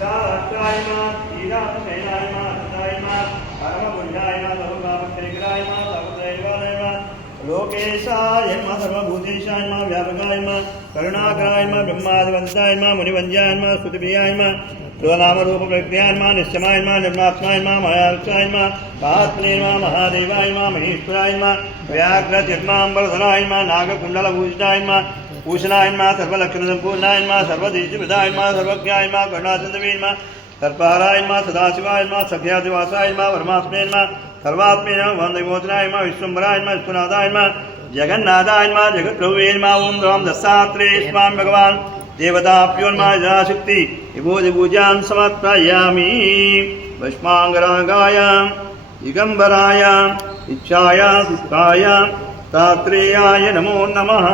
विशालाक्षाय नमः ईरातशैलाय नमः सदाय नमः परमपुरुषाय नमः सर्वपापक्षयकराय नमः सर्वदैवाय नमः लोकेशाय नमः सर्वभूतेशाय नमः व्यापकाय नमः करुणाकराय नमः ब्रह्मादिवंशाय नमः मुनिवंद्याय नमः स्तुतिप्रियाय नमः स्वनामरूपप्रक्रियाय नमः निश्चमाय नमः निर्मात्माय नमः महाक्षाय नमः महात्मने नमः महादेवाय नमः महेश्वराय नमः व्याघ्रतिर्माम्बरधराय नमः नागकुण्डलभूषिताय नमः भूषणाय नमः सर्वलक्षणसम्पूर्णाय नमः सर्वदेशविदाय नमः सर्वज्ञाय नमः करुणाचन्द्रवे नमः सर्पहाराय नमः सदाशिवाय नमः सख्यादिवासाय नमः परमात्मे नमः सर्वात्मे नमः वन्दविमोचनाय नमः विश्वम्भराय नमः विश्वनाथाय नमः जगन्नाथाय नमः जगत्प्रभुवे नमः ॐ राम दत्तात्रेय स्वामी भगवान् देवताभ्यो नमः यथाशक्ति विभूतिपूजां समर्पयामि भस्माङ्गरागाय दिगम्बराय इच्छाय सुखाय तात्रेयाय नमो नमः।